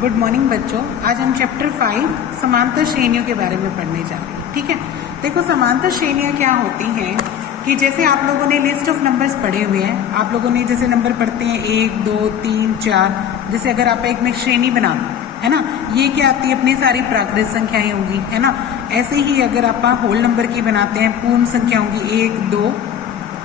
Good morning बच्चों। आज हम चैप्टर 5 समांतर श्रेणियों के बारे में पढ़ने जा रहे हैं। ठीक है, देखो समांतर श्रेणियां क्या होती हैं कि जैसे आप लोगों ने लिस्ट ऑफ नंबर्स पढ़े हुए हैं, आप लोगों ने जैसे नंबर पढ़ते हैं 1 2 3 4, जैसे अगर आप एक में श्रेणी बना दो है ना, ये क्या आती है अपनी सारी प्राकृत संख्याएं होंगी है ना। ऐसे ही अगर आप होल नंबर की बनाते हैं पूर्ण संख्या होंगी 1 2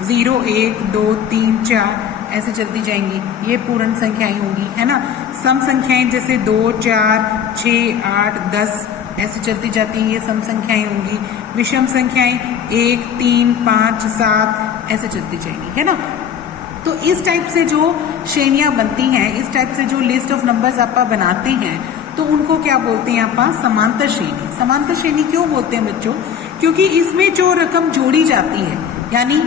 0 1 2 3 4 ऐसे चलती जाएंगी, ये पूर्ण संख्याएं होंगी है ना। सम संख्याएं जैसे 2 4 6 8 10 ऐसे चलती जाती हैं, ये सम संख्याएं होंगी। विषम संख्याएं 1 3 5 7 ऐसे चलती जाएंगी है ना। तो इस टाइप से जो श्रेणियां बनती हैं, इस टाइप से जो लिस्ट ऑफ नंबर्स आप बनाते हैं, तो उनको क्या बोलते हैं आप समांतर श्रेणी। समांतर श्रेणी क्यों बोलते हैं बच्चों? क्योंकि इसमें जो रकम जोड़ी जाती है, यानी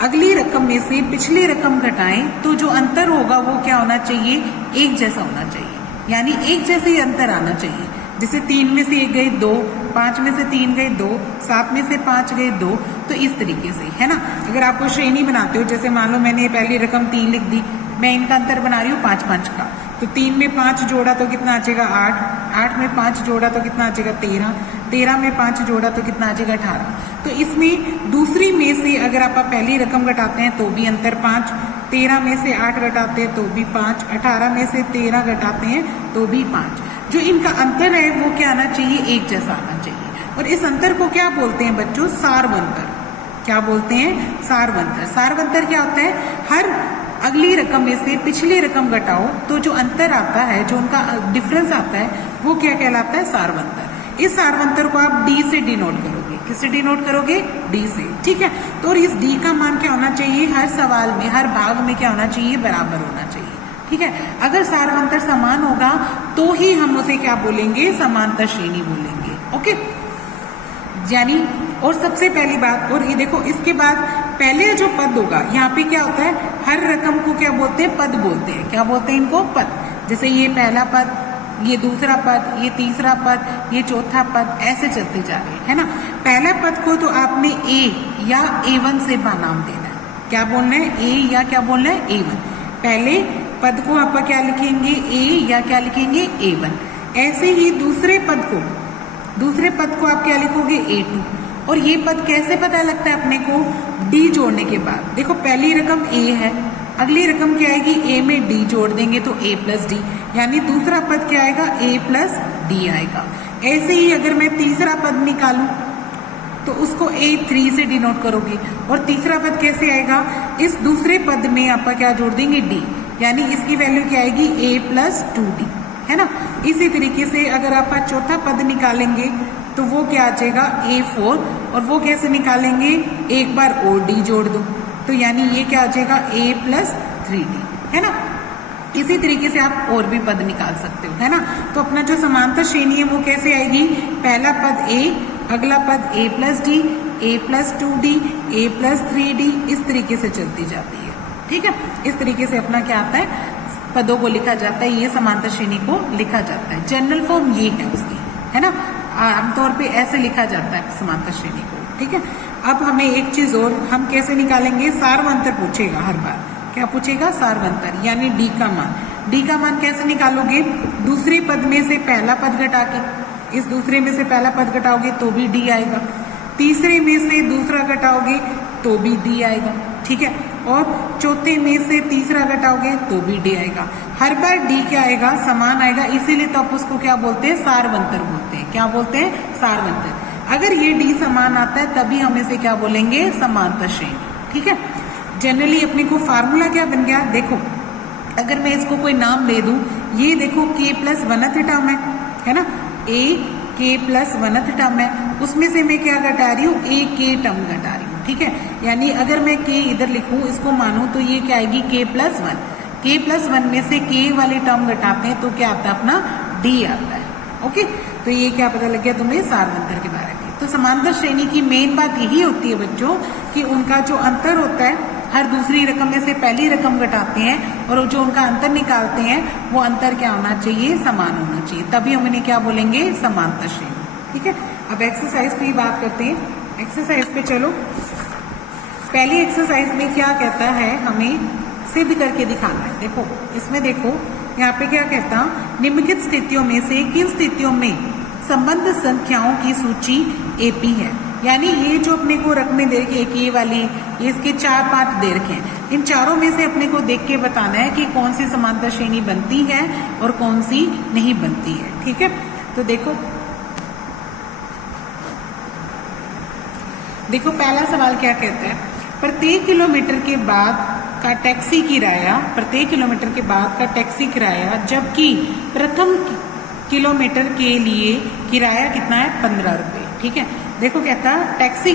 अगली रकम में से पिछली रकम घटाएं तो जो अंतर होगा वो क्या होना चाहिए, एक जैसा होना चाहिए, यानी एक जैसे ही अंतर आना चाहिए। जैसे 3 में से 1 गए 2, 5 में से 3 गए 2, 7 में से 5 गए 2, तो इस तरीके से है ना। अगर आप कोई श्रेणी बनाते हो, जैसे मान लो मैंने पहली रकम 3 लिख दी, मैं इनका अंतर बना रही हूँ 5 5 का, तो 3 में 5 जोड़ा तो कितना आ जाएगा 8, 8 में 5 जोड़ा तो कितना आ जाएगा 13, 13 में 5 जोड़ा तो कितना आ जाएगा 18। तो इसमें दूसरी में से अगर आप पहली रकम घटाते हैं तो भी अंतर 5, 13 में से 8 घटाते हैं तो भी 5, 18 में से 13 घटाते हैं तो भी 5। जो इनका अंतर है वो क्या आना चाहिए, एक जैसा आना चाहिए। और इस अंतर को क्या बोलते हैं बच्चों, सारवंतर। क्या बोलते हैं, सारवंतर। सारवंतर क्या होता है, हर अगली रकम में से पिछली रकम घटाओ तो जो अंतर आता है, जो उनका डिफरेंस आता है, वो क्या कहलाता है, सारवंतर। इस सारवंतर को आप डी से डिनोट करोगे। किससे डिनोट करोगे, डी से। ठीक है, तो इस डी का मान क्या होना चाहिए, हर सवाल में, हर भाग में क्या होना चाहिए, बराबर होना चाहिए। ठीक है, अगर सारवंतर समान होगा तो ही हम उसे क्या बोलेंगे, समांतर श्रेणी बोलेंगे। ओके, यानी और सबसे पहली बात, और ये देखो इसके बाद पहले जो पद होगा, यहाँ पे क्या होता है, हर रकम को क्या बोलते हैं, पद बोलते हैं। क्या बोलते हैं इनको, पद। जैसे ये पहला पद, ये दूसरा पद, ये तीसरा पद, ये चौथा पद, ऐसे चलते जा रहे हैं है ना। पहला पद को तो आपने ए या A1 से नाम देना है। क्या बोलना है, ए या क्या बोलना है, A1। पहले पद को आप क्या लिखेंगे, ए या क्या लिखेंगे, A1। ऐसे ही दूसरे पद को आप क्या लिखोगे, A2। और ये पद कैसे पता लगता है अपने को, डी जोड़ने के बाद। देखो पहली रकम ए है, अगली रकम क्या आएगी, ए में डी जोड़ देंगे तो A प्लस डी, यानी दूसरा पद क्या आएगा, A प्लस डी आएगा। ऐसे ही अगर मैं तीसरा पद निकालूं तो उसको A3 से डिनोट करोगे। और तीसरा पद कैसे आएगा, इस दूसरे पद में आप क्या जोड़ देंगे, डी, यानी इसकी वैल्यू क्या आएगी, A प्लस 2D है ना। इसी तरीके से अगर आप चौथा पद निकालेंगे तो वो क्या आ जाएगा, A4, और वो कैसे निकालेंगे, एक बार और डी जोड़ दो तो यानी ये क्या आ जाएगा, A प्लस 3D है ना। इसी तरीके से आप और भी पद निकाल सकते हो है ना। तो अपना जो समांतर श्रेणी है वो कैसे आएगी, पहला पद A, अगला पद A plus D, A plus 2D, A plus 3D, इस तरीके से चलती जाती है। ठीक है, इस तरीके से अपना क्या आता है, पदों को लिखा जाता है, ये समांतर श्रेणी को लिखा जाता है। जनरल फॉर्म ये है उसकी है ना, आमतौर पे ऐसे लिखा जाता है समांतर श्रेणी को। ठीक है, अब हमें एक चीज और, हम कैसे निकालेंगे, सारवंतर पूछेगा हर बार। क्या पूछेगा, सारवंतर, यानी डी का मान। डी का मान कैसे निकालोगे, दूसरे पद में से पहला पद घटा के, इस दूसरे में से पहला पद घटाओगे तो भी डी आएगा, तीसरे में से दूसरा घटाओगे तो भी डी आएगा। ठीक है, और चौथे में से तीसरा घटाओगे तो भी डी आएगा। हर बार डी क्या आएगा, समान आएगा, इसीलिए तो आप उसको क्या बोलते हैं, सारवंतर बोलते हैं। क्या बोलते हैं, सारवंतर। अगर ये डी समान आता है तभी हम इसे क्या बोलेंगे, समांतर श्रेणी। ठीक है, जनरली अपने को फार्मूला क्या बन गया, देखो अगर मैं इसको कोई नाम दे दूं, ये देखो k प्लस 1th टर्म है ना, a k plus 1th term है, उसमें से मैं क्या घटा रही हूँ, a k टर्म घटा रही हूँ। ठीक है, यानी अगर मैं k इधर लिखूं, इसको मानूं, तो ये क्या आएगी, k प्लस 1। k प्लस 1 में से k वाले टर्म घटाते हैं तो क्या आता है, अपना d आता है। ओके, तो ये क्या पता लग गया तुम्हें, सारवंतर के बारे में। तो समांतर श्रेणी की मेन बात यही होती है बच्चों कि उनका जो अंतर होता है, हर दूसरी रकम में से पहली रकम घटाते हैं और जो उनका अंतर निकालते हैं वो अंतर क्या होना चाहिए, समान होना चाहिए, तभी हम इन्हें क्या बोलेंगे, समांतर श्रेणी। ठीक है, अब एक्सरसाइज की बात करते हैं। एक्सरसाइज पे चलो। पहली एक्सरसाइज में क्या कहता है, हमें सिद्ध करके दिखाना है। देखो इसमें देखो यहाँ पे क्या कहता, निम्नलिखित स्थितियों में से किन स्थितियों में संबंध संख्याओं की सूची एपी है। यानी ये जो अपने को रकमें दे रखी, एक ये वाली, ये इसके 4-5 दे रखे हैं, इन चारों में से अपने को देख के बताना है कि कौन सी समांतर श्रेणी बनती है और कौन सी नहीं बनती है। ठीक है, तो देखो पहला सवाल क्या कहता है, प्रत्येक किलोमीटर के बाद का टैक्सी किराया, प्रत्येक किलोमीटर के बाद का टैक्सी किराया, जबकि प्रथम किलोमीटर के लिए किराया कितना है, 15 रुपये। ठीक है, देखो कहता टैक्सी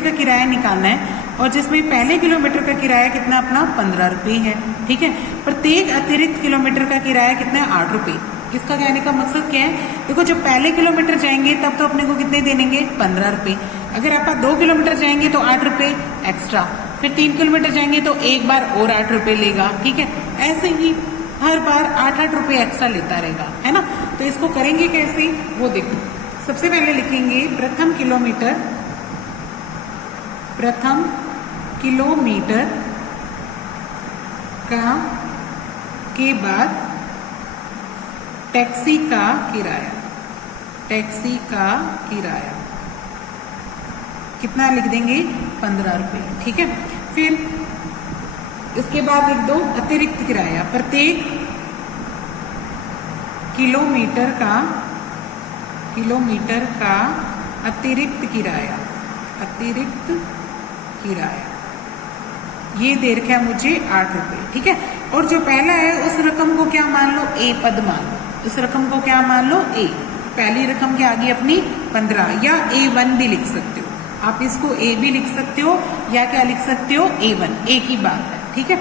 का किराया निकालना है और जिसमें पहले किलोमीटर का किराया कितना अपना 15 रुपये है। ठीक है, प्रत्येक अतिरिक्त किलोमीटर का किराया कितना है, 8 रुपये। इसका कहने का मकसद क्या है, देखो जब पहले किलोमीटर जाएंगे तब तो अपने को कितने देंगे, 15 रुपये। अगर आप 2 किलोमीटर जाएंगे तो 8 रुपये एक्स्ट्रा, फिर 3 किलोमीटर जाएंगे तो एक बार और 8 रुपये लेगा। ठीक है, ऐसे ही हर बार 8-8 रुपये एक्स्ट्रा लेता रहेगा, है ना। तो इसको करेंगे कैसे, वो देखो। सबसे पहले लिखेंगे प्रथम किलोमीटर का के बाद टैक्सी का किराया कितना लिख देंगे, 15 रुपये। ठीक है, फिर इसके बाद लिख दो अतिरिक्त किराया, प्रत्येक किलोमीटर का अतिरिक्त किराया ये दे रखा है मुझे 8 रुपये। ठीक है, और जो पहला है उस रकम को क्या मान लो, ए पद मान लो। उस रकम को क्या मान लो, ए। पहली रकम क्या आ गई अपनी 15, या A1 भी लिख सकते हो आप, इसको ए भी लिख सकते हो या क्या लिख सकते हो, A1, एक ही बात है। ठीक है,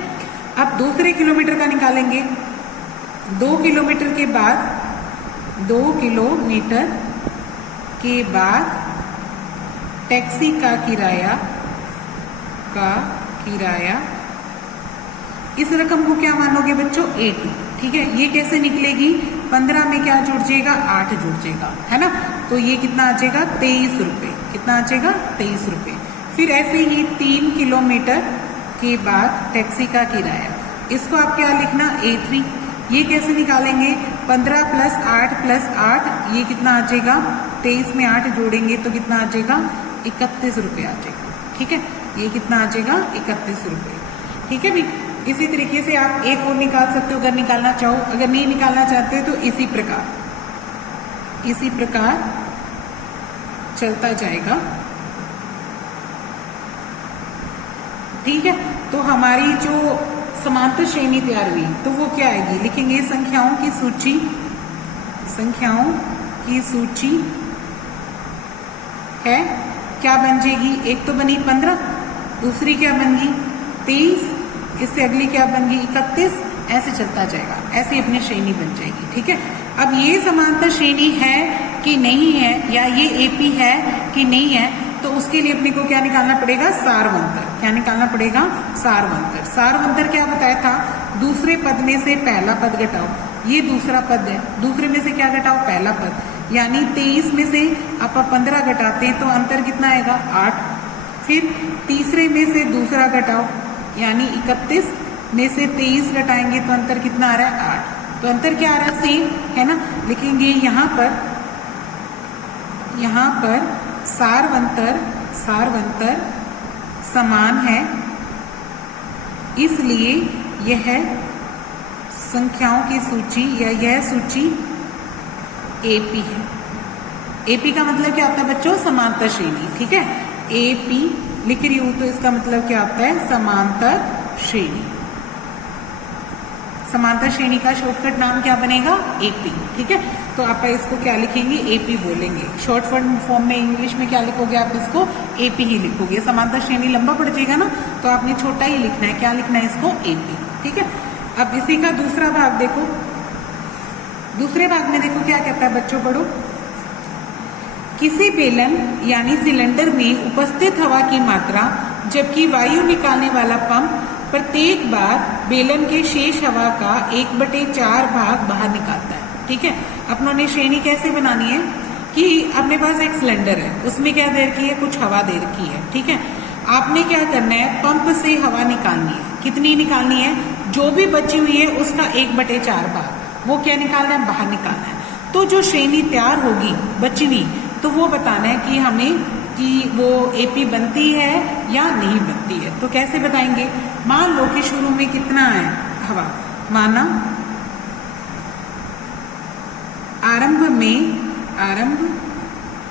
अब दूसरे किलोमीटर का निकालेंगे। 2 किलोमीटर के बाद टैक्सी का किराया इस रकम को क्या मानोगे बच्चों, A2। ठीक है, ये कैसे निकलेगी, 15 में क्या जुड़ जाएगा, 8 जुड़ जाएगा, है ना। तो ये कितना आ जाएगा, 23 रुपये। कितना आ जाएगा, 23 रुपये। फिर ऐसे ही 3 किलोमीटर के बाद टैक्सी का किराया, इसको आप क्या लिखना, A3। ये कैसे निकालेंगे, 15 + 8 + 8, ये कितना आ जाएगा, 23 में 8 जोड़ेंगे तो कितना आ जाएगा, 31 रुपये आ जाएगा। ठीक है, ये कितना आ जाएगा, 31 रुपये। ठीक है भाई, इसी तरीके से आप एक और निकाल सकते हो अगर निकालना चाहो। अगर नहीं निकालना चाहते तो इसी प्रकार चलता जाएगा। ठीक है, तो हमारी जो समांतर श्रेणी तैयार हुई तो वो क्या आएगी, लिखेंगे संख्याओं की सूची है, क्या बन जाएगी, एक तो बनी 15, दूसरी क्या बन गई 23, इससे अगली क्या बन गई 31, ऐसे चलता जाएगा, ऐसे अपनी श्रेणी बन जाएगी। ठीक है, अब ये समांतर श्रेणी है कि नहीं है, या ये एपी है कि नहीं है, तो उसके लिए अपने को क्या निकालना पड़ेगा, सारवंतर। क्या निकालना पड़ेगा, सारवंतर। सारवंतर क्या बताया था, दूसरे पद में से पहला पद घटाओ। ये दूसरा पद है, दूसरे में से क्या घटाओ, पहला पद। यानी 23 में से आप 15 घटाते हैं तो अंतर कितना आएगा, 8। फिर तीसरे में से दूसरा घटाओ, यानी 31 में से 23 घटाएंगे तो अंतर कितना आ रहा है, 8। तो अंतर क्या आ रहा है, सेम है ना। लिखेंगे यहाँ पर सारवंतर समान है, इसलिए यह संख्याओं की सूची या यह सूची एपी है। एपी का मतलब क्या होता है बच्चों, समांतर श्रेणी। ठीक है, एपी लिख रही हूं तो इसका मतलब क्या होता है, समांतर श्रेणी। समांतर श्रेणी का शॉर्टकट नाम क्या बनेगा, एपी। ठीक है, तो आप इसको क्या लिखेंगे, एपी बोलेंगे। शॉर्ट फॉर्म में इंग्लिश में क्या लिखोगे, आप इसको एपी ही लिखोगे। समांतर श्रेणी लंबा पड़ जाएगा ना, तो आपने छोटा ही लिखना है। क्या लिखना है इसको, एपी। ठीक है, अब इसी का दूसरा भाग देखो। दूसरे भाग में देखो क्या कहता है बच्चों, पढ़ो। किसी बेलन यानी सिलेंडर में उपस्थित हवा की मात्रा, जबकि वायु निकालने वाला पंप प्रत्येक बार बेलन के शेष हवा का 1/4 भाग बाहर निकालता है। ठीक है, अपनों ने श्रेणी कैसे बनानी है कि अपने पास एक सिलेंडर है, उसमें क्या दे रखी है, कुछ हवा दे रखी है। ठीक है, आपने क्या करना है, पंप से हवा निकालनी है। कितनी निकालनी है, जो भी बची हुई है उसका 1/4 भाग वो क्या निकालना है, बाहर निकालना है। तो जो श्रेणी तैयार होगी बची हुई, तो वो बताना है कि हमें कि वो एपी बनती है या नहीं बनती है। तो कैसे बताएंगे, मान लो कि शुरू में कितना है हवा, माना आरंभ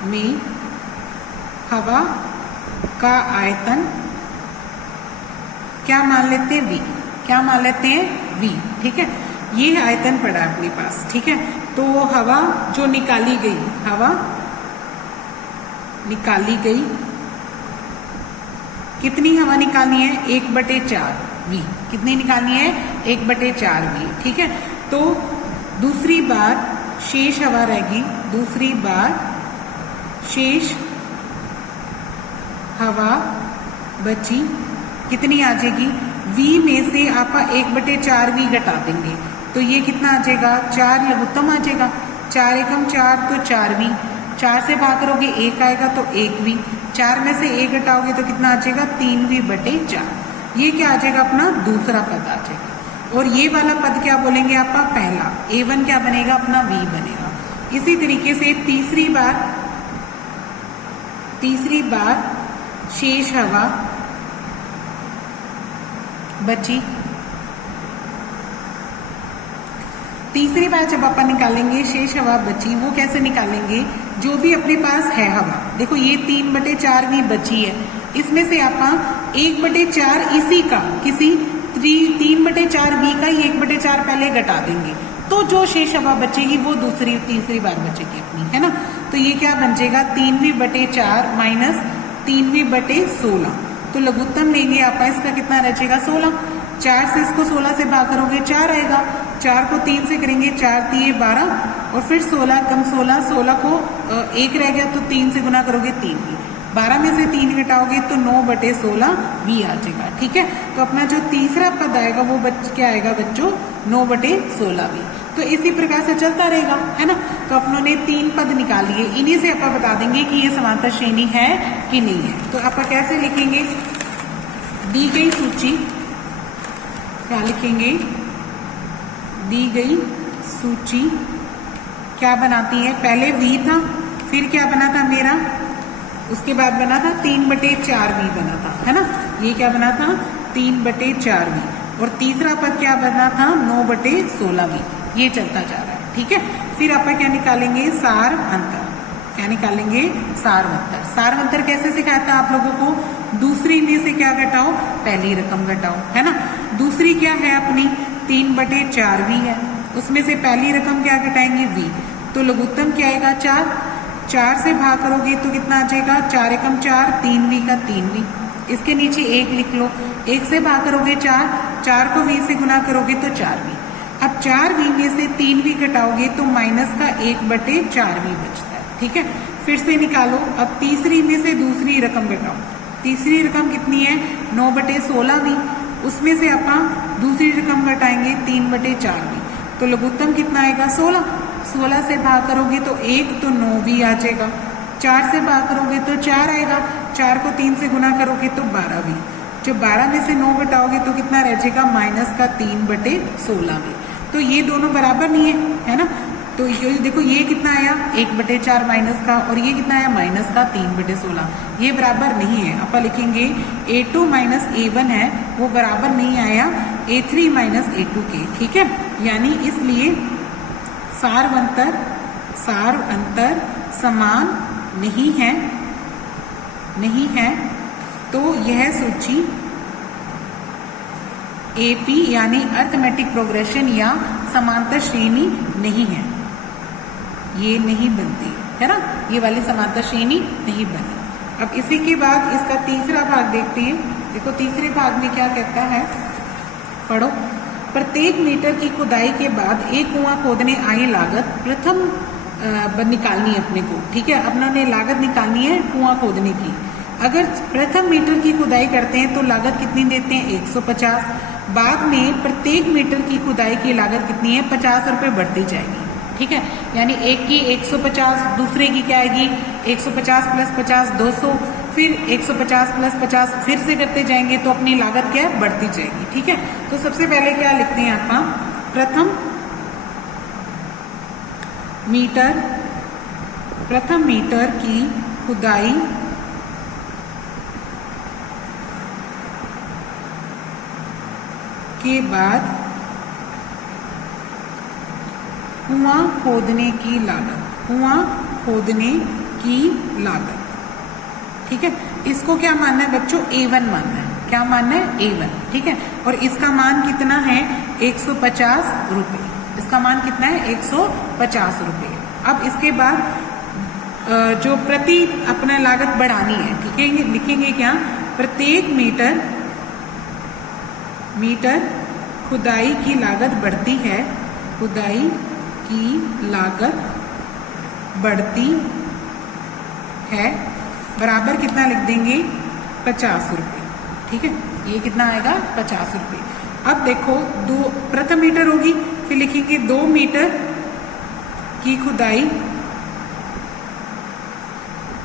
में हवा का आयतन क्या मान लेते हैं, V। क्या मान लेते हैं, V। ठीक है, ये आयतन पड़ा है अपने पास। ठीक है, तो हवा जो निकाली गई, हवा निकाली गई, कितनी हवा निकालनी है, 1/4 V। कितनी निकालनी है, 1/4 V। ठीक है, तो दूसरी बार शेष हवा रहेगी, दूसरी बार शेष हवा बची, कितनी आ जाएगी, V में से आप 1/4 V घटा देंगे, तो ये कितना आ जाएगा, 4 लघुत्तम आ जाएगा। 4 एकम 4 तो 4V, 4 से भाग करोगे 1 आएगा तो 1V, 4 में से 1 घटाओगे तो कितना आ जाएगा, 3V/4। ये क्या आ जाएगा, अपना दूसरा पद आ जाएगा। और ये वाला पद क्या बोलेंगे आपका, पहला। A1 क्या बनेगा, अपना V बनेगा। इसी तरीके से तीसरी बार शेष हवा बची, तीसरी बार जब अपन निकालेंगे शेष हवा बची, वो कैसे निकालेंगे, जो भी अपने पास है हवा, देखो ये 3/4 भी बची है, इसमें से आप 1/4 इसी का, किसी 3/4 V का ही 1/4 पहले घटा देंगे, तो जो शेष हवा बचेगी वो तीसरी बार बचेगी अपनी, है ना। तो ये क्या बन जाएगा, 3V/4 माइनस 3V/16। तो लघुत्तम लेंगे आप, इसका कितना रह जाएगा, 16। 4 से इसको 16 से भाग करोगे 4 आएगा, 4 को 3 से करेंगे, 4 3 12, और फिर 16 कम 16, 16 को 1 रह गया तो 3 से गुना करोगे 3V, 12 में से 3 घटाओगे तो 9/16 V आ जाएगा। ठीक है, तो अपना जो तीसरा पद आएगा वो क्या आएगा बच्चों, 9/16 V। तो इसी प्रकार से चलता रहेगा, है ना। तो अपनों ने 3 पद निकाल लिए, इन्हीं से आप बता देंगे कि ये समांतर श्रेणी है कि नहीं है। तो आप कैसे लिखेंगे, दी गई सूची, क्या लिखेंगे, दी गई सूची क्या बनाती है, पहले V था, फिर क्या बना था मेरा, उसके बाद बना था 3/4 V बना था, है ना। ये क्या बना था, 3/4 V, और तीसरा पद क्या बना था, 9/16 V। ये चलता जा रहा है। ठीक है, फिर आप क्या निकालेंगे, सार अंतर। क्या निकालेंगे, सार अंतर। सार अंतर कैसे सिखाया था आप लोगों को, दूसरी में से क्या घटाओ, पहली रकम घटाओ, है ना। दूसरी क्या है अपनी, 3/4 V है, उसमें से पहली रकम क्या घटाएंगे, V। तो लघुत्तम क्या आएगा, 4। 4 से भाग करोगे तो कितना आ जाएगा, 4 एकम 4, 3V का 3V। इसके नीचे 1 लिख लो, 1 से भाग करोगे 4, 4 को V से गुना करोगे तो 4V। अब 4V में से 3V घटाओगे तो माइनस का 1/4V बचता है। ठीक है, फिर से निकालो, अब तीसरी में से दूसरी रकम घटाओ, तीसरी रकम कितनी है, 9/16 V, उसमें से आप दूसरी रकम घटाएंगे 3/4V, तो लघुत्तम कितना आएगा, 16। 16 से भाग करोगे तो 1 तो 9V आ जाएगा, 4 से भाग करोगे तो 4 आएगा, 4 को 3 से गुना करोगे तो 12V, जो 12 में से 9 घटाओगे तो कितना रह जाएगा, माइनस का 3/16V। तो ये दोनों बराबर नहीं है ना। तो ये देखो, ये कितना आया, 1/4 माइनस का, और ये कितना आया, माइनस का 3/16। ये बराबर नहीं है, आप लिखेंगे A2 माइनस A1 है, वो बराबर नहीं आया A3 माइनस A2 के। ठीक है, यानी इसलिए सार अंतर समान नहीं है, तो यह सूची AP यानी अर्थमेटिक प्रोग्रेशन या समांतर श्रेणी नहीं है, ये नहीं बनती है ना, ये वाली समांतर श्रेणी नहीं बनी। अब इसी के बाद इसका तीसरा भाग देखते हैं। देखो तीसरे भाग में क्या कहता है, पढ़ो। प्रत्येक मीटर की खुदाई के बाद एक कुआं खोदने आई लागत प्रथम निकालनी है अपने को। ठीक है, अपना ने लागत निकालनी है कुआं खोदने की। अगर प्रथम मीटर की खुदाई करते हैं तो लागत कितनी देते हैं, 150। बाद में प्रत्येक मीटर की खुदाई की लागत कितनी है, 50 रुपये बढ़ती जाएगी। ठीक है, यानी एक की 150, दूसरे की क्या आएगी 150 प्लस 50 200, फिर 150 प्लस 50 फिर से करते जाएंगे तो अपनी लागत क्या है, बढ़ती जाएगी। ठीक है, तो सबसे पहले क्या लिखते हैं आप, प्रथम मीटर की खुदाई के बाद कुआं खोदने की लागत, ठीक है। इसको क्या मानना है बच्चों, A1 मानना है। क्या मानना है, A1, ठीक है। और इसका मान कितना है, 150 रुपये। इसका मान कितना है, 150 रुपये। अब इसके बाद जो प्रति अपना लागत बढ़ानी है, ठीक है, लिखेंगे क्या, प्रत्येक मीटर खुदाई की लागत बढ़ती है, खुदाई की लागत बढ़ती है, बराबर कितना लिख देंगे, 50 रुपये। ठीक है, ये कितना आएगा, 50 रुपये। अब देखो, प्रथम मीटर होगी, फिर लिखेंगे 2 मीटर की खुदाई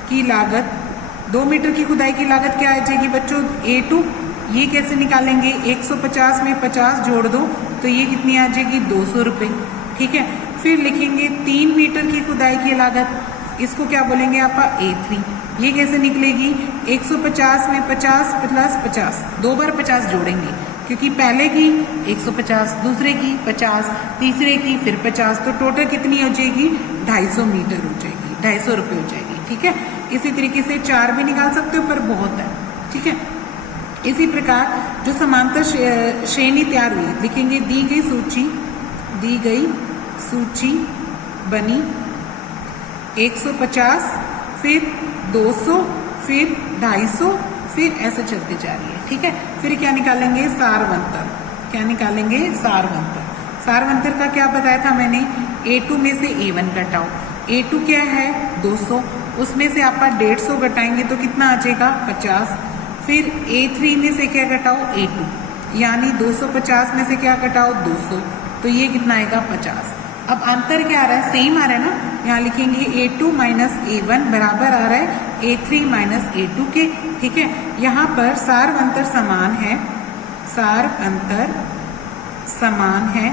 की लागत। 2 मीटर की खुदाई की लागत क्या आ जाएगी बच्चों, A2। ये कैसे निकालेंगे, 150 में 50 जोड़ दो तो ये कितनी आ जाएगी, 200 रुपये। ठीक है, फिर लिखेंगे 3 मीटर की खुदाई की लागत, इसको क्या बोलेंगे आप, A3। ये कैसे निकलेगी, 150 में 50 प्लस 50, 2 बार 50 जोड़ेंगे, क्योंकि पहले की 150, दूसरे की 50, तीसरे की फिर 50, तो टोटल कितनी हो जाएगी, 250 मीटर हो जाएगी, 250 रुपये हो जाएगी। ठीक है, इसी तरीके से 4 भी निकाल सकते हो, पर बहुत है। ठीक है, इसी प्रकार जो समांतर श्रेणी तैयार हुई, लिखेंगे दी गई सूची बनी 150, फिर 200, फिर 250, फिर ऐसे चलते जा रही है। ठीक है, फिर क्या निकालेंगे, सारवंतर। क्या निकालेंगे, सारवंतर। सारवंतर का क्या बताया था मैंने, A2 में से A1 घटाओ। A2 क्या है, 200, उसमें से आप 150 घटाएंगे तो कितना आ जाएगा, 50। फिर A3 में से क्या घटाओ, A2, यानी 250 में से क्या घटाओ, 200, तो ये कितना आएगा, 50। अब अंतर क्या आ रहा है, सेम आ रहा है ना, यहाँ लिखेंगे A2 माइनस A1 बराबर आ रहा है A3 माइनस A2 के। ठीक है, यहाँ पर सार अंतर समान है, सार अंतर समान है,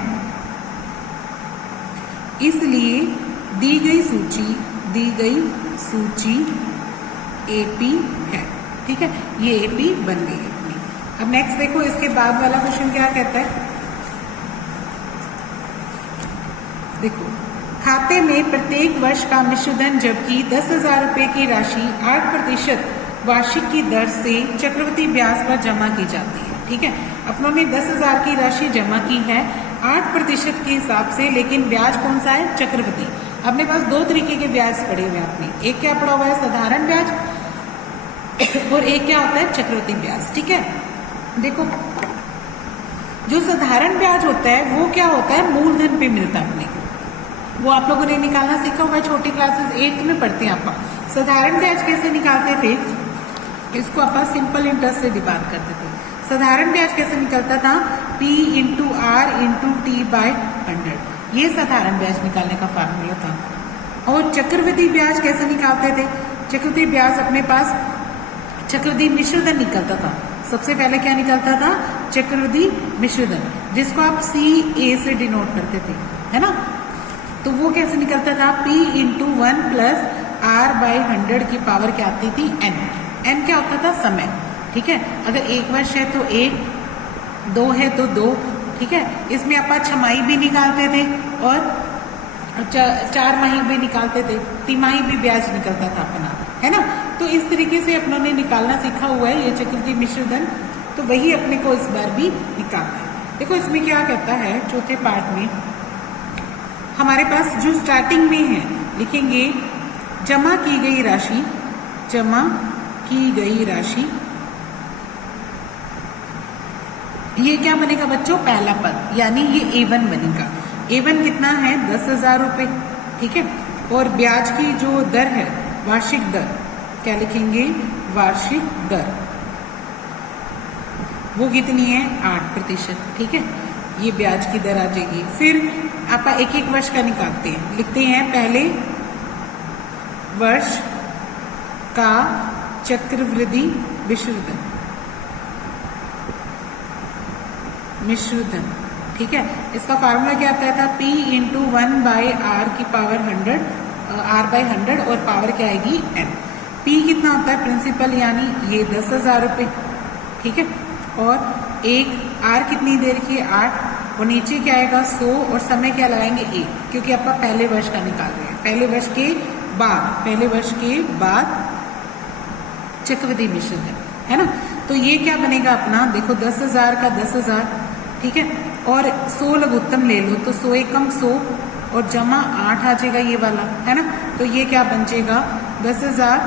इसलिए दी गई सूची AP है। ठीक है, ये AP बन गई अपनी। अब नेक्स्ट देखो, इसके बाद वाला क्वेश्चन क्या कहता है, देखो, खाते में प्रत्येक वर्ष का मिश्रधन जबकि 10,000 रुपये की राशि 8% वार्षिक की दर से चक्रवृद्धि ब्याज पर जमा की जाती है। ठीक है, अपनों ने 10,000 की राशि जमा की है 8% के हिसाब से, लेकिन ब्याज कौन सा है, चक्रवृद्धि। अपने पास 2 तरीके के ब्याज पड़े हुए हैं अपने, एक क्या पड़ा हुआ है, साधारण ब्याज, और एक क्या होता है, चक्रवृद्धि ब्याज। ठीक है, देखो, जो साधारण ब्याज होता है वो क्या होता है, मूलधन पे मिलता है अपने को, वो आप लोगों ने निकालना सीखा होगा, छोटी क्लासेस 8th में पढ़ते हैं आप। साधारण ब्याज कैसे निकालते थे, इसको आप सिंपल इंटरेस्ट से डिवाइड करते थे। साधारण ब्याज कैसे निकलता था, P into R into T/100, ये साधारण ब्याज निकालने का फार्मूला था। और चक्रवृद्धि ब्याज कैसे निकालते थे, चक्रवृद्धि ब्याज अपने पास चक्रवृद्धि मिश्रधन निकलता था। सबसे पहले क्या निकलता था, चक्रवृद्धि मिश्रधन, जिसको आप CA से डिनोट करते थे, है ना। तो वो कैसे निकलता था, P इंटू 1 प्लस R/100 की पावर क्या आती थी, N क्या होता था, समय। ठीक है, अगर 1 वर्ष है तो 1, 2 है तो 2। ठीक है, इसमें आप छमाही भी निकालते थे और 4 माही भी निकालते थे, तिमाही भी ब्याज निकलता था अपना, है ना। तो इस तरीके से अपनों ने निकालना सीखा हुआ है ये चक्रवृद्धि मिश्रधन, तो वही अपने को इस बार भी निकालना है। देखो, इसमें क्या कहता है, चौथे पार्ट में हमारे पास जो स्टार्टिंग में है, लिखेंगे जमा की गई राशि, ये क्या बनेगा बच्चों, पहला पद, यानी ये A1 बनेगा। A1 कितना है, 10,000 रुपये। ठीक है, और ब्याज की जो दर है, वार्षिक दर, क्या लिखेंगे, वार्षिक दर, वो कितनी है, 8%। ठीक है, ये ब्याज की दर आ जाएगी। फिर आप एक एक वर्ष का निकालते हैं, लिखते हैं पहले वर्ष का चक्रवृद्धि मिश्रधन, मिश्रधन, ठीक है। इसका फार्मूला क्या आता था, P इंटू 1/r की पावर 100, r/100 और पावर क्या आएगी n। P कितना होता है, प्रिंसिपल यानी ये 10,000 रुपये, ठीक है। और एक r कितनी देर की है 8, और नीचे क्या आएगा 100, और समय क्या लगाएंगे 1, क्योंकि आपका पहले वर्ष का निकाल रहे हैं, पहले वर्ष के बाद चक्रवृद्धि मिश्रधन, है ना। तो ये क्या बनेगा अपना, देखो 10,000 का 10,000, ठीक है, और 100 लघुत्तम ले लो तो 100 एकम 100 और जमा 8 आ जाएगा ये वाला, है ना। तो ये क्या बन जाएगा 10,000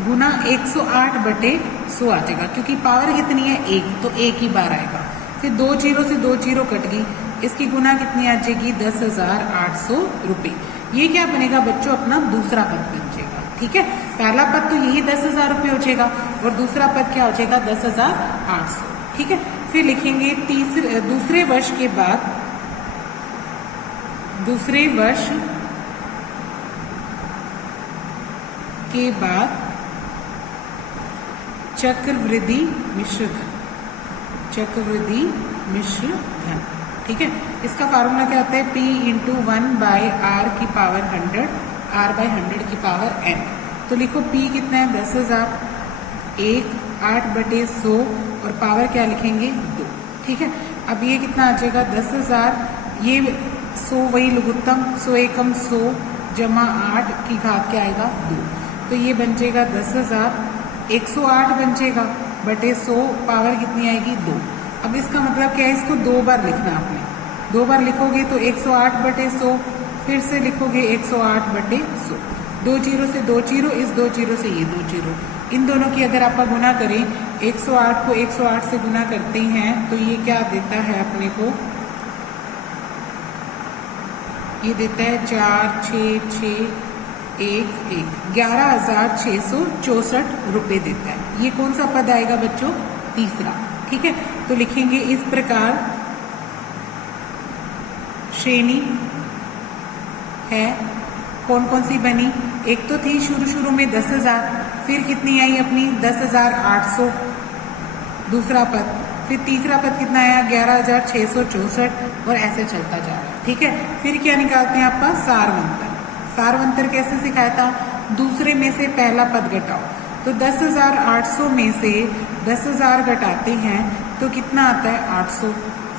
गुना 108/100 आ जाएगा, क्योंकि पावर कितनी है 1, तो 1 ही बार आएगा। फिर 2 जीरो से 2 जीरो कट गई, इसकी गुना कितनी आ जाएगी 10,800 रुपये। ये क्या बनेगा बच्चों, अपना दूसरा पद बन जाएगा, ठीक है। पहला पद तो यही 10,000 रुपये हो जाएगा, और दूसरा पद क्या हो जाएगा 10,800, ठीक है। फिर लिखेंगे दूसरे वर्ष के बाद, दूसरे वर्ष के बाद चक्रवृद्धि मिश्रधन, चक्रवृद्धि मिश्रधन, ठीक है। इसका फार्मूला क्या होता है, P इंटू 1/r की पावर 100, r/100 की पावर n। तो लिखो P कितना है 10,000, 1 8/100 और पावर क्या लिखेंगे 2, ठीक है। अब ये कितना आ जाएगा 10,000, ये 100 वही लघुत्तम, 100 एकम 100 जमा 8 की घात क्या आएगा 2, तो ये बन जाएगा 10,000, 108 बन जाएगा बटे 100, पावर कितनी आएगी 2। अब इसका मतलब क्या है, इसको 2 बार लिखना आपने, 2 बार लिखोगे तो 108/100, फिर से लिखोगे 108/100, 2 जीरो से 2 जीरो, इस 2 जीरो से ये 2 जीरो, इन दोनों की अगर आप गुना करें, 108 को 108 से गुना करते हैं तो ये क्या देता है अपने को, ये देता है 4 6 6 1 1 11,664 रुपये देता है। ये कौन सा पद आएगा बच्चों, तीसरा, ठीक है। तो लिखेंगे इस प्रकार श्रेणी है, कौन कौन सी बनी, एक तो थी शुरू में 10,000, फिर कितनी आई अपनी 10,800 दूसरा पद, फिर तीसरा पद कितना आया 11,664, और ऐसे चलता जा रहा है, ठीक है। फिर क्या निकालते हैं आपका सारवंतर, सारवंतर कैसे सिखाया था, दूसरे में से पहला पद घटाओ, तो 10,800 में से 10,000 घटाते हैं तो कितना आता है 800,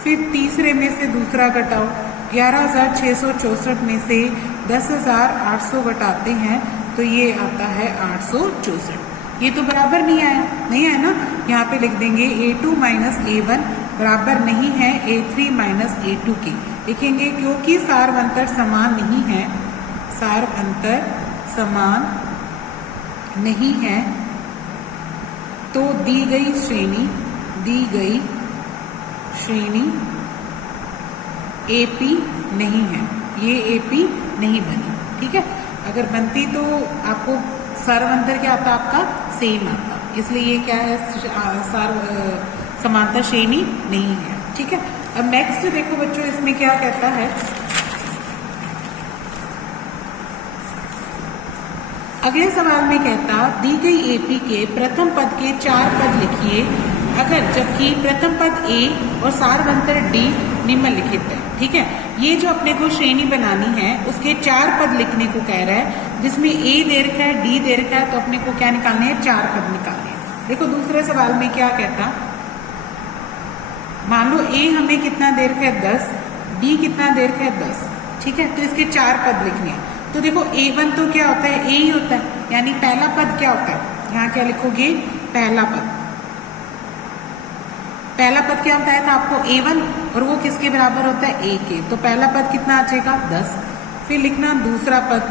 फिर तीसरे में से दूसरा घटाओ, 11,664 में से 10,800 घटाते हैं तो ये आता है 864। ये तो बराबर नहीं आया, नहीं आया ना, यहाँ पे लिख देंगे A2 माइनस A1 बराबर नहीं है A3 माइनस A2 के, लिखेंगे क्योंकि सारवंतर समान नहीं है, सारवंतर समान नहीं है तो दी गई श्रेणी AP नहीं है, ये AP नहीं बनी, ठीक है। अगर बनती तो आपको सारवंतर क्या आता आपका सेम आता, इसलिए ये क्या है समांतर श्रेणी नहीं है, ठीक है। अब नेक्स्ट देखो बच्चों, इसमें क्या कहता है, अगले सवाल में कहता दी गई AP के प्रथम पद के 4 पद लिखिए अगर जबकि प्रथम पद A और सारवंतर D निम्नलिखित है, ठीक है। ये जो अपने को श्रेणी बनानी है उसके 4 पद लिखने को कह रहा है, जिसमें A दे रखा है, D दे रखा है, तो अपने को क्या निकालने हैं 4 पद निकालने हैं। देखो दूसरे सवाल में क्या कहता, मान लो A हमें कितना दे रखा है 10, D कितना दे रखा है 10, ठीक है। तो इसके 4 पद लिखने हैं, तो देखो A1 तो क्या होता है A ही होता है, यानी पहला पद क्या होता है, यहाँ क्या लिखोगे पहला पद, पहला पद क्या बताया था आपको A1, और वो किसके बराबर होता है A के, तो पहला पद कितना आ जाएगा 10। फिर लिखना दूसरा पद,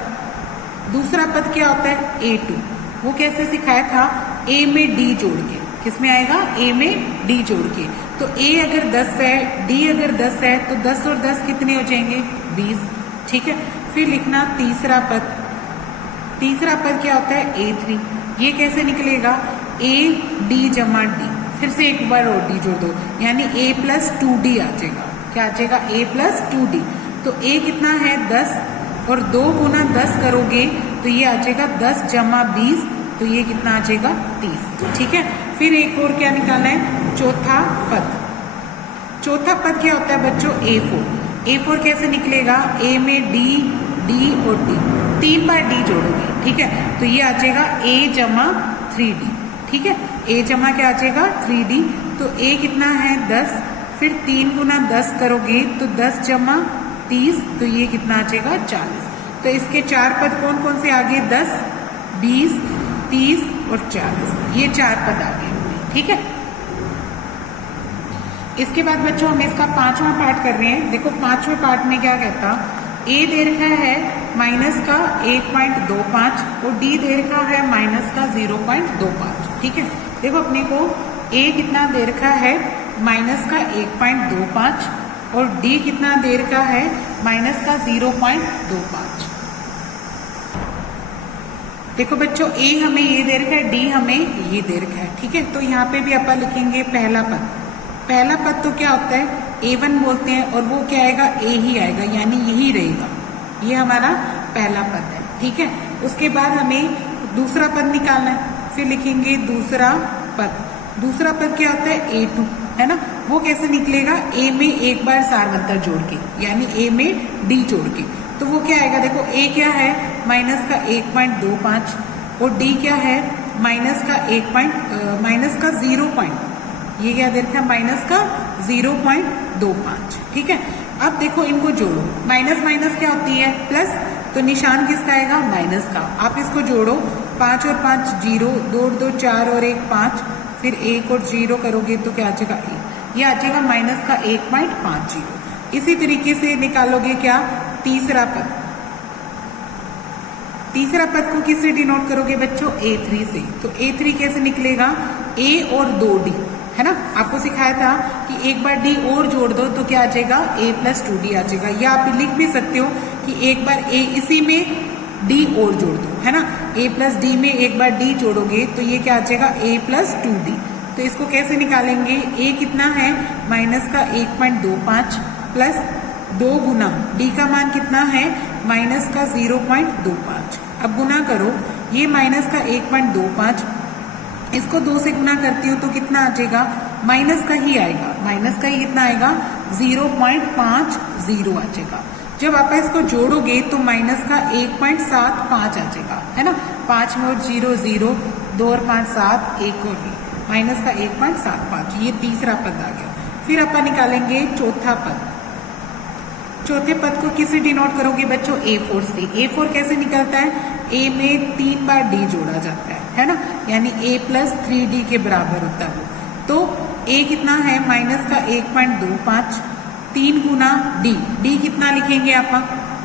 दूसरा पद क्या होता है A2, वो कैसे सिखाया था A में D जोड़ के, किसमें आएगा A में D जोड़ के, तो A अगर 10 है D अगर 10 है तो 10 और 10 कितने हो जाएंगे 20, ठीक है। फिर लिखना तीसरा पद, तीसरा पद क्या होता है A3, ये कैसे निकलेगा AD जमा D, फिर से एक बार और D जोड़ दो, यानी A प्लस 2D आ जाएगा, क्या आ जाएगा A प्लस 2D, तो A कितना है 10 और 2 गुना 10 करोगे तो ये आ जाएगा 10 जमा 20, तो तो ये कितना आ जाएगा 30। ठीक है, फिर एक और क्या निकालना है, चौथा पद। चौथा पद क्या होता है बच्चों, A4। A4 कैसे निकलेगा, A में D और D, 3 बार D जोड़ोगे। ठीक है, तो ये आ जाएगा A जमा 3D। ठीक है, A जमा क्या आ जाएगा 3D, तो A कितना है 10, फिर 3 गुना 10 करोगे तो 10 जमा 30, तो ये कितना आ जाएगा 40। तो इसके 4 पद कौन कौन से आगे, 10, 20, 30 और 40, ये 4 पद आगे। ठीक है, इसके बाद बच्चों हम इसका 5वां पार्ट कर रहे हैं। देखो 5वें पार्ट में क्या कहता, A दे रखा है माइनस का 1.25 और D दे रखा है माइनस का 0.25। ठीक है, देखो अपने को A कितना दे रखा है, माइनस का 1.25 और D कितना दे रखा है, माइनस का 0.25। देखो बच्चों A हमें ये दे रखा है, D हमें ये दे रखा है। ठीक है, तो यहाँ पे भी अपन लिखेंगे पहला पद। पहला पद तो क्या होता है, A1 बोलते हैं, और वो क्या आएगा, A ही आएगा, यानी यही रहेगा, ये हमारा पहला पद है। ठीक है, उसके बाद हमें दूसरा पद निकालना है, फिर लिखेंगे दूसरा पद। दूसरा पद क्या होता है, A2, है ना, वो कैसे निकलेगा, A में एक बार सारवंतर जोड़ के, यानी A में D जोड़ के, तो वो क्या आएगा, देखो A क्या है, माइनस का 1.25 और D क्या है, माइनस का 0. ये क्या दे रखा है, माइनस का 0.25। ठीक है, अब देखो इनको जोड़ो, माइनस माइनस क्या होती है, प्लस, तो निशान किसका आएगा, माइनस का। आप इसको जोड़ो, 5 और 5 0, 2 और 2 4 और 1 5, फिर 1 और 0 करोगे तो क्या आ जाएगा 1, ये आ जाएगा माइनस का 1.50। इसी तरीके से निकालोगे क्या, तीसरा पद। तीसरा पद को किससे डिनोट करोगे बच्चों, A3 से। तो A3 कैसे निकलेगा, A और 2D, है ना, आपको सिखाया था कि एक बार D और जोड़ दो तो क्या आ जाएगा, A + 2D आ जाएगा। या आप लिख भी सकते हो कि एक बार A इसी में D और जोड़ दो, है ना, A + D में एक बार D जोड़ोगे तो ये क्या आ जाएगा, A + 2D। तो इसको कैसे निकालेंगे, A कितना है, माइनस का 1.25 प्लस 2 गुना D का मान कितना है, माइनस का 0.25। अब गुना करो, ये माइनस का 1.25, इसको 2 से गुना करती हूँ तो कितना आ जाएगा, माइनस का ही आएगा, माइनस का ही कितना आएगा, 0.50 आ जाएगा। जब आप इसको जोड़ोगे तो माइनस का 1.75 आ जाएगा, है ना, 5 में और 0 0, 2 और 5 7, 1 और 2, माइनस का 1.75, ये तीसरा पद आ गया। फिर अपन निकालेंगे चौथा पद। चौथे पद को किससे डिनोट करोगे बच्चों, A4 से। A4 कैसे निकलता है, A में 3 बार D जोड़ा जाता है ना, यानी A + 3D के बराबर होता है वो। तो A कितना है, माइनस का 1.25, 3 गुना D कितना लिखेंगे आप,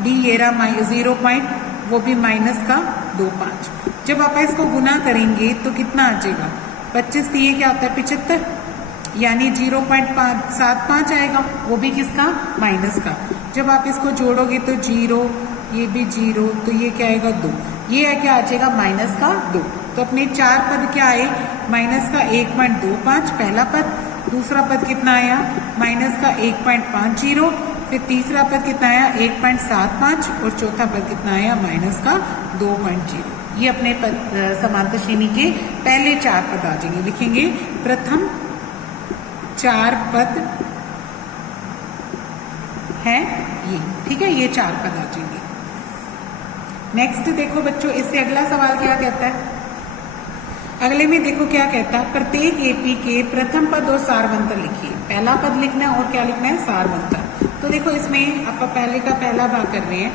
D ये रहा 0. वो भी माइनस का 25। जब आप इसको गुना करेंगे तो कितना आ जाएगा, 25 ये क्या होता है 75, यानी 0.75 आएगा, वो भी किसका, माइनस का। जब आप इसको जोड़ोगे तो 0, ये भी 0, तो ये क्या आएगा 2, ये क्या आ जाएगा माइनस का 2। तो अपने 4 पद क्या आए, माइनस का 1.25 पहला पद, दूसरा पद कितना आया, माइनस का 1.50, फिर तीसरा पद कितना आया 1.75 और चौथा पद कितना आया माइनस का 2.0। ये अपने समांतर श्रेणी के पहले 4 पद आ जाएंगे। लिखेंगे प्रथम 4 पद है ये, ठीक है, ये 4 पद आ जाएंगे। नेक्स्ट देखो बच्चों, इससे अगला सवाल क्या कहता है, अगले में देखो क्या कहता है, प्रत्येक एपी के प्रथम पद और सारवंतर लिखिए। पहला पद लिखना है और क्या लिखना है, सारवंतर। तो देखो इसमें आप पहले का पहला भाग कर रहे हैं,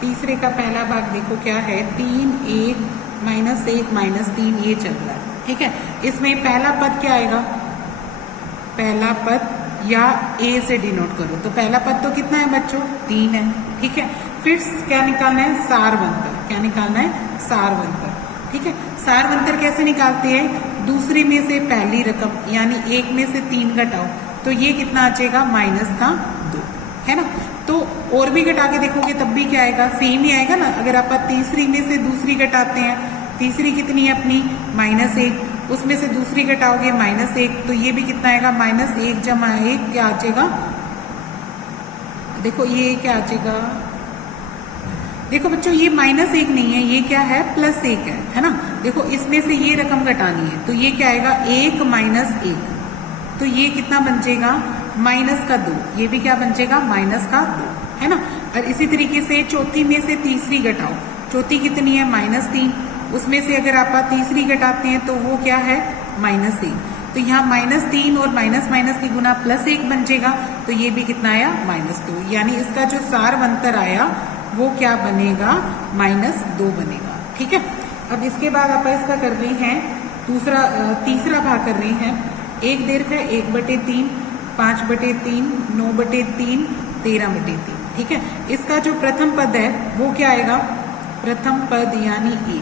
तीसरे का पहला भाग देखो क्या है, 3 1 -1 -3 ये चल रहा है, ठीक है। इसमें पहला पद क्या आएगा, पहला पद या ए से डिनोट करो, तो पहला पद तो कितना है बच्चों 3 है, ठीक है। फिर क्या निकालना है, सारवंतर। क्या निकालना है, सारवंतर, ठीक है। सारवंतर कैसे निकालते हैं, दूसरे में से पहली रकम यानी 1 में से 3 घटाओ, तो ये कितना आ जाएगा -2, है ना। तो और भी घटा के देखोगे तब भी क्या आएगा, सेम ही आएगा ना। अगर आप तीसरी में से दूसरी घटाते हैं, तीसरी कितनी है अपनी -1, उसमें से दूसरी घटाओगे -1, तो ये भी कितना आएगा -1 जमा 1 क्या आ जाएगा, देखो ये क्या आ जाएगा, देखो बच्चों ये -1 नहीं है, ये क्या है +1 है ना। देखो इसमें से ये रकम घटानी है तो ये क्या आएगा 1 - 1, तो ये कितना बन जाएगा -2, ये भी क्या बन जाएगा -2 है ना। और इसी तरीके से चौथी में से तीसरी घटाओ, चौथी कितनी है -3, उसमें से अगर आप तीसरी घटाते हैं तो वो क्या है -1, तो यहाँ -3 और माइनस माइनस की गुना +1 बन जाएगा, तो ये भी कितना आया -2, यानी इसका जो सारवंतर आया वो क्या बनेगा -2 बनेगा। ठीक है, अब इसके बाद आप इसका कर रहे हैं तीसरा भाग कर रहे हैं। एक दीर्घ है 1/3, 5/3, 9/3, 13/3। ठीक है, इसका जो प्रथम पद है वो क्या आएगा, प्रथम पद यानी ए,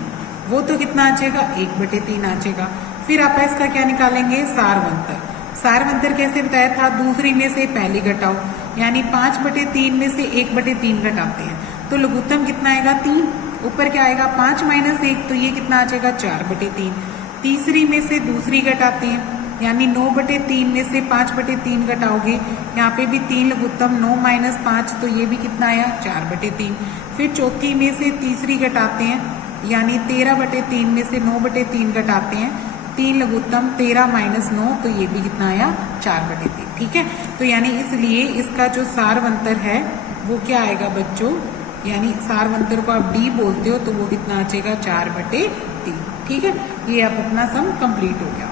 वो तो कितना आ जाएगा 1/3 आ जाएगा। फिर आप इसका क्या निकालेंगे सारवंतर। सारवंतर कैसे बताया था, दूसरी में से पहली घटाओ, यानी 5/3 में से 1/3 घटाते हैं तो लघुत्तम कितना आएगा 3, ऊपर क्या आएगा 5 - 1, तो ये कितना आ जाएगा 4/3। तीसरी में से दूसरी घटाते हैं, यानी 9/3 में से 5/3 घटाओगे, यहाँ पे भी 3 लघुत्तम, 9 - 5, तो ये भी कितना आया 4/3। फिर चौथी में से तीसरी घटाते हैं, यानी 13/3 में से 9/3 घटाते हैं, 3 लघुत्तम, 13 - 9, तो ये भी कितना आया 4/3। ठीक है, तो यानी इसलिए इसका जो सारवंतर है वो क्या आएगा बच्चों, यानी सारवंतर को आप डी बोलते हो तो वो कितना आ जाएगा 4/3। ठीक है, ये आप अपना सम कंप्लीट हो गया।